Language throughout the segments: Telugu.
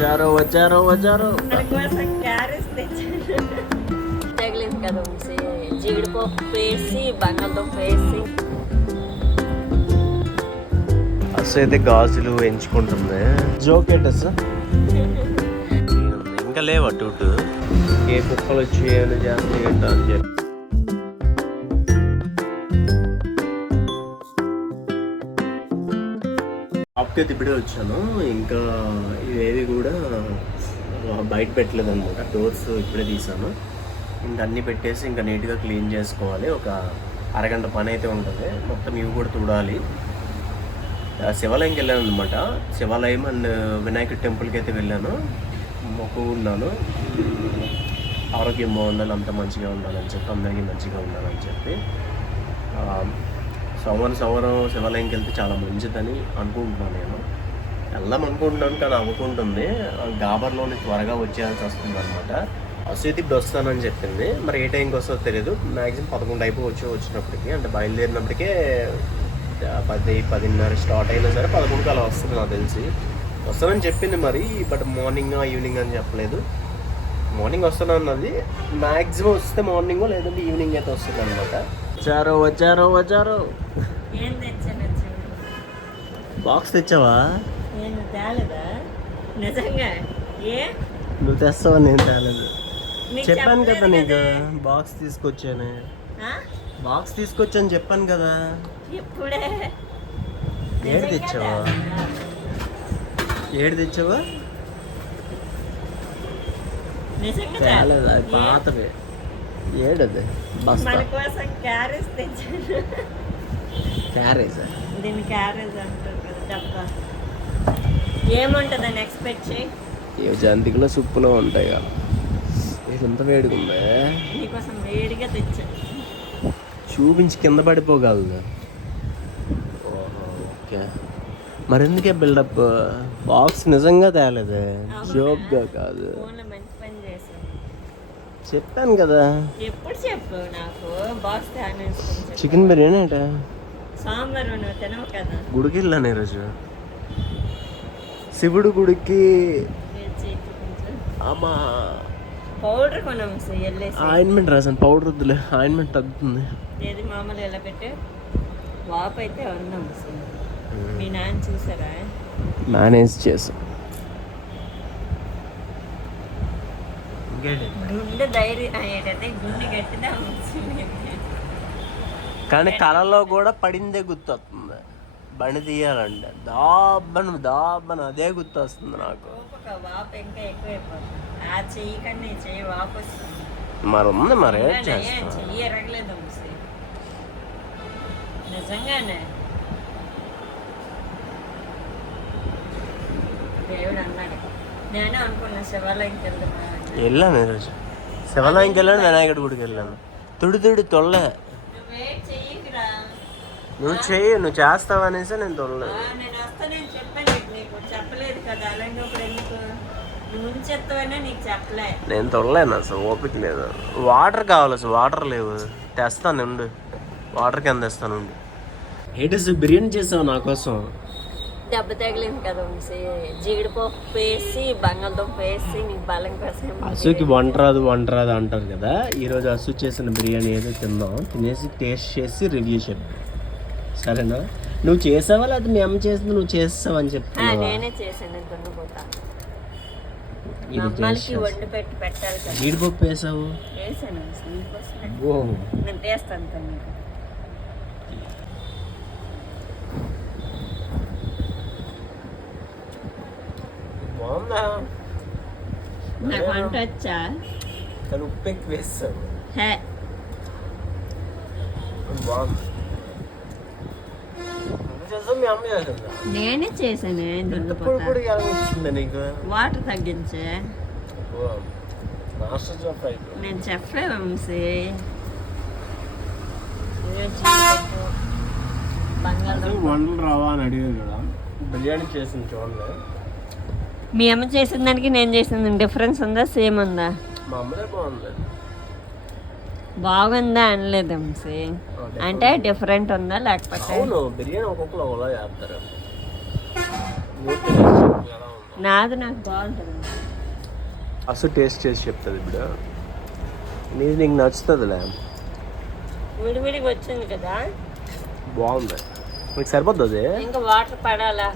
వచ్చారు తగిలింది కదా జీడిపప్పు వేసి బంగాళదుంప వేసి అసలు అయితే గాజులు ఎంచుకుంటుంది జోకేటస్ ఇంకా లేవు అటు ఇటు ఏ కుక్కలు వచ్చి ఏమైనా చేస్తాయి అని చెప్పి షాప్కి ఇప్పుడే వచ్చాను. ఇంకా ఇవేవి కూడా బయట పెట్టలేదు అనమాట. డోర్స్ ఇప్పుడే తీసాను. ఇంకా అన్నీ పెట్టేసి ఇంకా నీట్గా క్లీన్ చేసుకోవాలి. ఒక అరగంట పని అయితే ఉంటుంది. మొత్తం ఇవి కూడా చూడాలి. శివాలయంకి వెళ్ళాను అనమాట. శివాలయం అండ్ వినాయకుడి టెంపుల్కి అయితే వెళ్ళాను. మొక్కున్నాను ఆరోగ్యం బాగుండాలి, అంత మంచిగా ఉండాలని చెప్పి, అందరికీ మంచిగా ఉండాలని చెప్పి. సంవత్సరం శివాలయంకి వెళ్తే చాలా మంచిదని అనుకుంటున్నాను. నేను వెళ్దాం అనుకుంటున్నాను కానీ అవ్వకుంటుంది. గాబర్లోని త్వరగా వచ్చేయాల్సి వస్తుంది అనమాట. అసలు ఇప్పుడు వస్తానని చెప్పింది. మరి ఏ టైంకి వస్తుందో తెలియదు. మ్యాక్సిమం 11 అయిపోవచ్చు వచ్చినప్పటికీ. అంటే బయలుదేరినప్పటికే 10-10:30 స్టార్ట్ అయినా సరే 11కి అలా వస్తుంది నాకు తెలిసి. వస్తానని చెప్పింది మరి. బట్ మార్నింగ్ ఈవినింగ్ అని చెప్పలేదు. మార్నింగ్ వస్తాను అన్నది. మ్యాక్సిమం వస్తే మార్నింగ్ లేదంటే ఈవినింగ్ అయితే వస్తుంది అనమాట. వచ్చారు బాక్స్ తెచ్చావా? నువ్వు తెస్తావా? నేను తేలేదు. చెప్పాను కదా నీకు బాక్స్ తీసుకొచ్చాను. బాక్స్ తీసుకొచ్చాను చెప్పాను కదా. ఏడు తెచ్చావా? తేలేదా? పాతవి ఏడది బస్తా. క్యారేజ్ దీన్ని క్యారేజ్ అంటారు కదా డబ్బా. ఏముంటుందని ఎక్స్పెక్ట్ చేయి. ఏ జంతికలో సుప్పులో ఉంటాయి కదా. ఎంత వేడిగా ఉందా? నీకోసం వేడిగా తెచ్చా. చూపించి కింద పడిపోగలదు. ఓకే మరి ఎందుకే బిల్డప్? బాక్స్ నిజంగా తేలేదు, జోక్గా కాదు. చెప్పాను కదా. ఎప్పుడు చెప్పు నాకు బాక్స్ తేనేసుకొని. చికెన్ బిర్యానీ అంట. సాంబార్ నువ్వు తినవు కదా. గుడికి వెళ్ళాను ఈరోజు. శివుడు గుడికి. అమ్మా పౌడర్ కొన్నాం. ఆయింట్మెంట్ రాసాను. పౌడర్ వద్దులే, ఆయింట్మెంట్ తగ్గుతుంది. ఏది మామూలు ఎలా పెట్టే వాప్ అయితే ఉన్నాం. మీ నాన్న చూసారా? మేనేజ్ చేసాం. గుండె ధైర్యం అయ్యేటైతే గుండె గట్టిదా వస్తుంది. కానీ కళలో కూడా పడిందే గుర్తొస్తుంది. బండి తీయాలంటే దాబ్బను అదే గుర్తు వస్తుంది నాకు. వాపు ఇంకా ఎక్కువైపోతుంది. ఆ చెయ్యి కన్నా ఈ చెయ్యి వాపు వస్తుంది. మరి ఉంది మరి చెయ్యి ఎరగలేదు నిజంగానే. దేవుడు అన్నాడు. నేను అనుకున్నా శివాలయంకి వెళ్ళాను ఈరోజు. శివాలయంకి వెళ్ళాను, వినాయకుడి గుడికి వెళ్ళాను. తుడి తొల్లే. నువ్వు చెయ్యి, నువ్వు చేస్తావు అనేసి నేను తొల్లలేదు. నేను తొలలేను అసలు, ఓపిక లేదు. వాటర్ కావాలి అసలు, వాటర్ లేవు. తెస్తాను ఉండు, వాటర్ కింద తెస్తాను ఉండు. ఏంటి బిర్యానీ చేసావు నా కోసం? దెబ్బ తగిలింది కదా జీడిపప్పు వేసి బంగాళదుంప వేసి నీకు బలం కోసం. అసుకి వంట రాదు అంటారు కదా. ఈరోజు అసు చేసిన బిర్యానీ ఏదో తిందాం, తినేసి టేస్ట్ చేసి రివ్యూ చెప్పు, సరేనా? నువ్వు చేసావా లేదా మీ అమ్మ చేసింది నువ్వు చేస్తావా అని చెప్తా. నేనే చేసాను. దున్నపోతా వండి పెట్టి పెట్టాలి కదా. జీడిపప్పు వేసావు? వేసాను. నేను చేస్తాను. నాకు వంట వచ్చా? కానీ ఉప్పు ఎక్కువ వేస్తాను. నేనే చేశాను. వాటర్ తగ్గించే. నేను చెప్పే వంశీ. వంటలు రావా అని అడిగాను కదా. బిర్యానీ చేసింది చూడండి. మీ అమ్మ చేసిన దానికి నేను చేసిన డిఫరెన్స్ ఉందా, సేమ్ ఉందా? మా అమ్మదే బాగుంది. బాగుందా అనలేదు వంశీ, అంటే డిఫరెంట్ ఉందా లేకపోతే? బిర్యానీ ఒక్కొక్కరు అలా చేస్తారు. నాది నాకు బాగుంటుంది. అసలు టేస్ట్ చేసి చెప్తుంది ఇప్పుడు. నీకు నచ్చుతుందిలే. విడివిడికి వచ్చింది కదా, బాగుంది. నీకు సరిపోతుంది. ఇంకా వాటర్ పడాలా?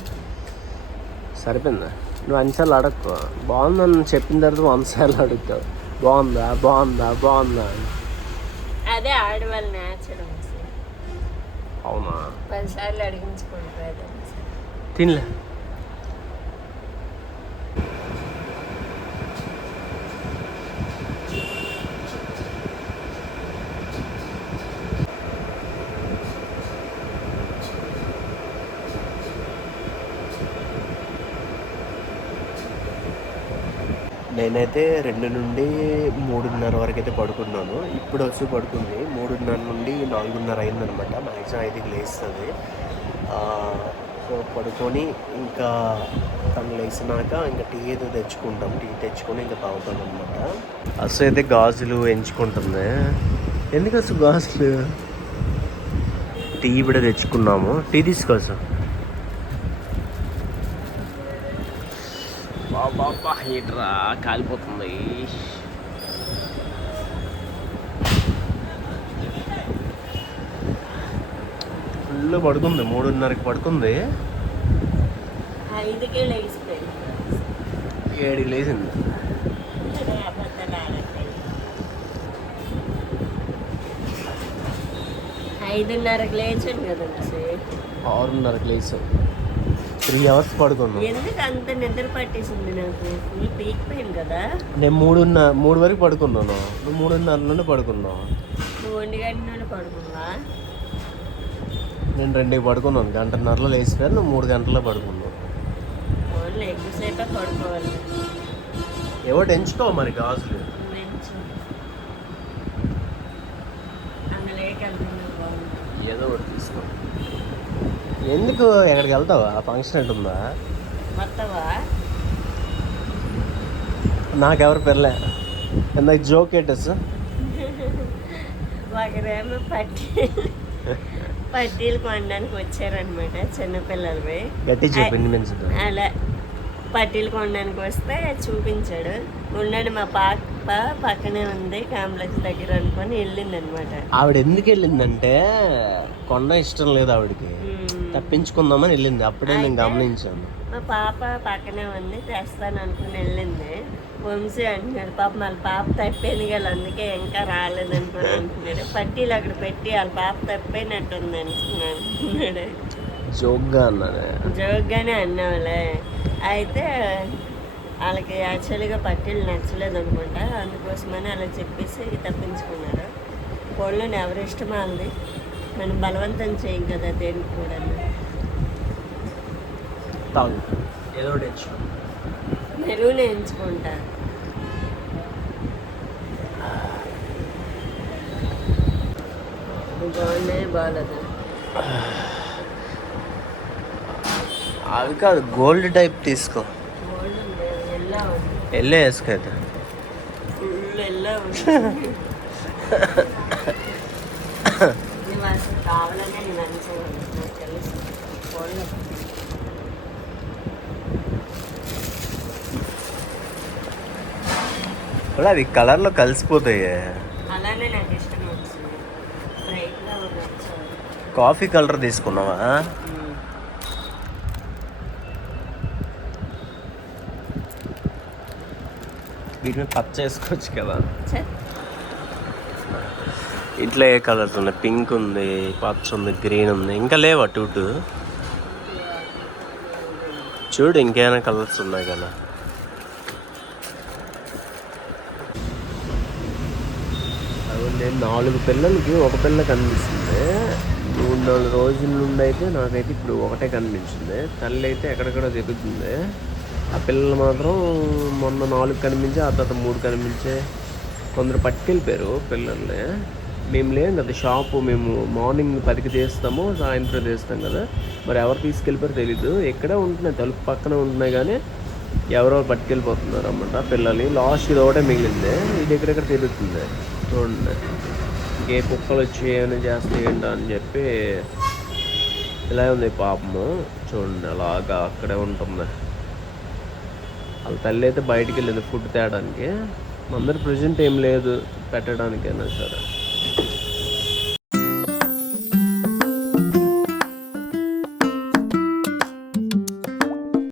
సరిపోయిందా? నువ్వు అన్నిసార్లు అడగకు. బాగుందని చెప్పిన తర్వాత 100 సార్లు అడుగుతావు బాగుందా బాగుందా బాగుందా అని. అదే ఆడవాళ్ళు నేచర్. అవునా? 10 సార్లు అడిగించుకుంటారు. తినలే. నేనైతే 2 నుండి 3:30 వరకు అయితే పడుకున్నాను. ఇప్పుడు వచ్చి పడుకుంది 3:30 నుండి 4:30 అయిందనమాట. మ్యాక్సిమం 5కి లేస్తుంది. సో పడుకొని ఇంకా తను లేచినాక ఇంకా టీ ఏదో తెచ్చుకుంటాం. టీ తెచ్చుకొని ఇంకా తాగుతాం అనమాట. అసలు అయితే గాజులు ఎంచుకుంటుంది. ఎందుకు అసలు గాజులు? టీ కూడా తెచ్చుకున్నాము. టీ తీసుకోవచ్చు. బాబా హీటరా కాలిపోతుంది. ఫుల్ పడుకుంది. 3:30కి పడుకుంది. 5కే లేచిపోయింది. 7కి లేచింది. 5:30కి లేచాను కదా. 6:30కి లేచాం. 3 hours పడుకున్నాం. ఎందుకు అంత నిద్ర పట్టేసింది నాకు? ఫుల్ పీక్ పెయిన్ కదా. నేను 3 వరకు పడుకున్నాను. నువ్వు 3:30 నుండి పడుకున్నావు. నువ్వు 1 గంట నుండి పడుకున్నావా? నేను 2కి పడుకున్నాను. 1:30లో లేచిపోయాను. నువ్వు 3 గంటల్లో పడుకున్నావు. ఓన్లీ ఎక్కువసేపే పడుకోవాలి. ఎవరు ఎంచుకో మరి గాజులు. ఏదో ఒకటి తీసుకో. ఎందుకు? ఎక్కడికి వెళ్తావా? ఫంక్షన్ అంటుందా? మొత్తవా? నాకెవరు పెళ్ళే. ఎంత జోక్ ఏంటస్? ఒకరేమో పట్టీలు కొనడానికి వచ్చారనమాట, చిన్నపిల్లలవి. గట్టి చెప్పి అలా పట్టీలు కొనడానికి వస్తే చూపించాడు. ఉండండి మా పాప పక్కనే ఉంది కాంప్లెక్స్ దగ్గర అనుకొని వెళ్ళింది అనమాట. ఆవిడ ఎందుకు వెళ్ళిందంటే కొండ ఇష్టం లేదు ఆవిడకి, తప్పించుకుందామని వెళ్ళింది. అప్పుడే నేను గమనించాను. మా పాప పక్కనే ఉంది తెస్తాను అనుకుని వెళ్ళింది. వంశీ అంటున్నాడు పాప వాళ్ళ పాప తప్పింది కదా అందుకే ఇంకా రాలేదనుకుని అంటున్నాడు. పట్టీలు అక్కడ పెట్టి వాళ్ళ పాప తప్పినట్టుంది అంటున్నాడు. జోక్గా అన్నాడు. జోక్గానే అన్నావులే. అయితే వాళ్ళకి యాక్చువల్గా పట్టీలు నచ్చలేదు అనుకుంటా, అందుకోసమని అలా చెప్పేసి తప్పించుకున్నారు. కోళ్ళని ఎవరి ఇష్టం వాళ్ళది, మనం బలవంతం చేయం కదా దేనికి కూడా. ఏదో మెరూన్ ఎంచుకుంటా. బాగున్నాయి బాగాలేదా? అవి కాదు, గోల్డ్ టైప్ తీసుకో. గోల్డ్ ఉంది, ఎల్లో ఉంది. ఎల్లో వేసుకో. ఫుల్ ఎల్లో ఉంది. నువ్వు అసలు కావాలనే నేను అనుకోవాలి, నాకు తెలుసు. గోల్డ్ కూడా అవి కలర్లో కలిసిపోతాయి. అలానే నాకు ఇష్టం వచ్చింది. బ్రైట్గా వచ్చాయి. కాఫీ కలర్ తీసుకున్నావా? వీటి మీద పచ్చ వేసుకోవచ్చు కదా. ఇంట్లో ఏ కలర్స్ ఉన్నాయి? పింక్ ఉంది, పచ్చ ఉంది, గ్రీన్ ఉంది. ఇంకా లేవా టూటు? చూడు ఇంకేమైనా కలర్స్ ఉన్నాయి కదా. నేను 4 పిల్లలకి ఒక పిల్ల కనిపిస్తుంది. 3-4 రోజుల నుండి అయితే నాకైతే ఇప్పుడు ఒకటే కనిపించింది. తల్లి అయితే ఎక్కడెక్కడ తిరుగుతుంది. ఆ పిల్లలు మాత్రం మొన్న 4 కనిపించే, ఆ తర్వాత 3 కనిపించే. కొందరు పట్టుకెళ్ళిపోయారు పిల్లల్ని. మేము లేం కదా షాపు, మేము మార్నింగ్ 10కి తీస్తాము, సాయంత్రం తీస్తాం కదా. మరి ఎవరు తీసుకెళ్ళిపోయారో తెలీదు. ఎక్కడే ఉంటున్నాయి, తలుపు పక్కన ఉంటున్నాయి, కానీ ఎవరో పట్టుకెళ్ళిపోతున్నారు అన్నమాట పిల్లల్ని. లాస్ట్ ఇది ఒకటే మిగిలింది. ఇది ఎక్కడెక్కడ తిరుగుతుంది చూడండి. ఏ కుక్కలు వచ్చి ఏమైనా చేస్తాయంట అని చెప్పి ఇలా ఉంది పాపము. చూడండి అలాగా అక్కడే ఉంటుంది. వాళ్ళ తల్లి అయితే బయటికి వెళ్ళింది ఫుడ్ తేయడానికి. మా అందరు ప్రజెంట్ ఏం లేదు పెట్టడానికైనా సరే.